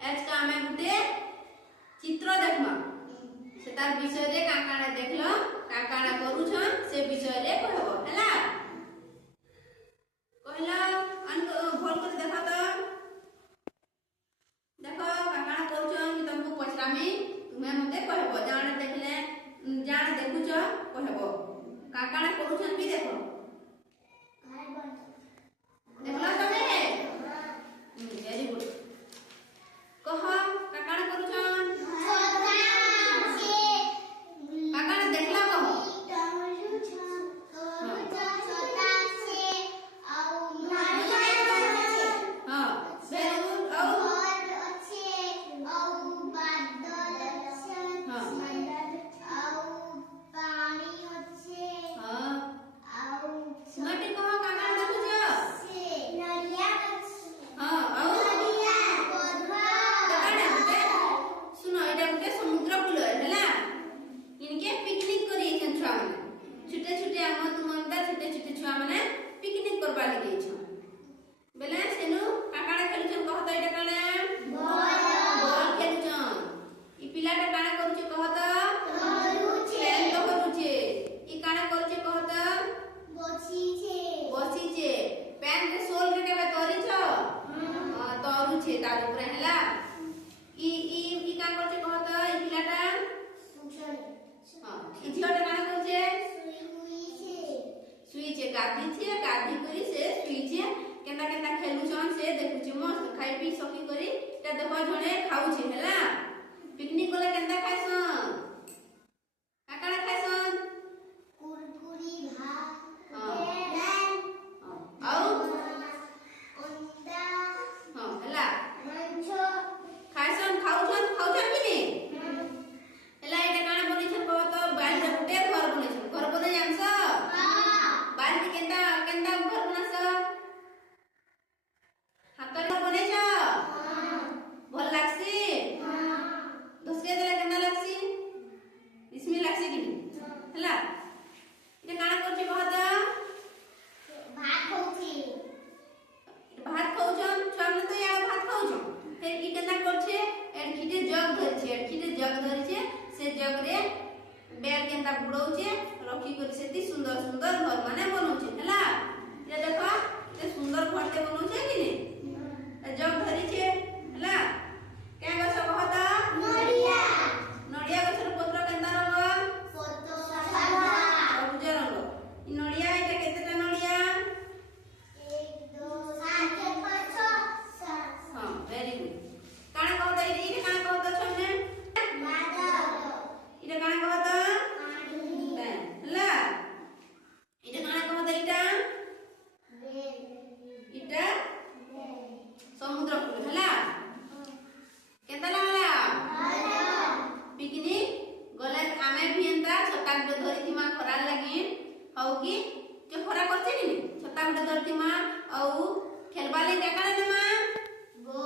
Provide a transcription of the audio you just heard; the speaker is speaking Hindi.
आज का हमें गुटे चित्र देखमा से तार विषय रे काकाना देखलो काकाना करूछन से विषय रे कहबो हला कहला अन भल कर देखा तो देखो काकाना करूछन कि तुमको पछरामी तुम्हें मते कहबो जाने देखले जाने देखुछो कहबो काकाना करूछन भी देखो देखला तमे वेरी गुड कह काकाना करूछन काकाना देखला कह तार ऊपर हैला ई का करछे कहत ई पिलाटा हां ई झियोटा काना करछे सुईछे गाधी करी से सुईछे केना केना खेलुछन से देखुछे मस्त खाई पी सकी करी ता देखो जणे खाउछे हैला पिकनिक गले केनता खाइसन काकाना खाइसन कुरकुरी भात हां आउ हां हैला खाइसन खाउछन कि नहीं हैला एटा काना बनिछन कहत बाल गुटे घर बनिछन घर बने जानस हां बाल केनता केनता घर बनास हाथ घर बनेछ हां भल लागसी हां दसके देला केनता लागसी इसमें लागसी कि नहीं हैला एटा काना करछ कहत भात खाउछन छुआने तो या भात खाउछन फिर की केना करछे एडखिटे जग धरिछे से जग रे बेल केनता बुडौछे रखी कर सेती सुंदर सुंदर घर माने बनौछे हैला ये देखो ते सुंदर घरते बनौछे कि नहीं जग धरिछे हैला के गछ कहत नडिया गछर पत्र केनता रंग सबुज रंग ई नडिया एटा केतेटा नडिया 1 2 3 4 5 6 हां वेरी गुड काना कहत इटा काना कहत छने मादर इटा काना कहत हैला इटा काना कहत इटा समुद्र कूल हैला केता लागला पिकनिक गले आमे भी एंता छता गुटे धरिथिमा खरा लागि हौ कि जे खरा करछे कि छता गुटे धरिथिमा औ खेलबा ले काकाना नेमा गो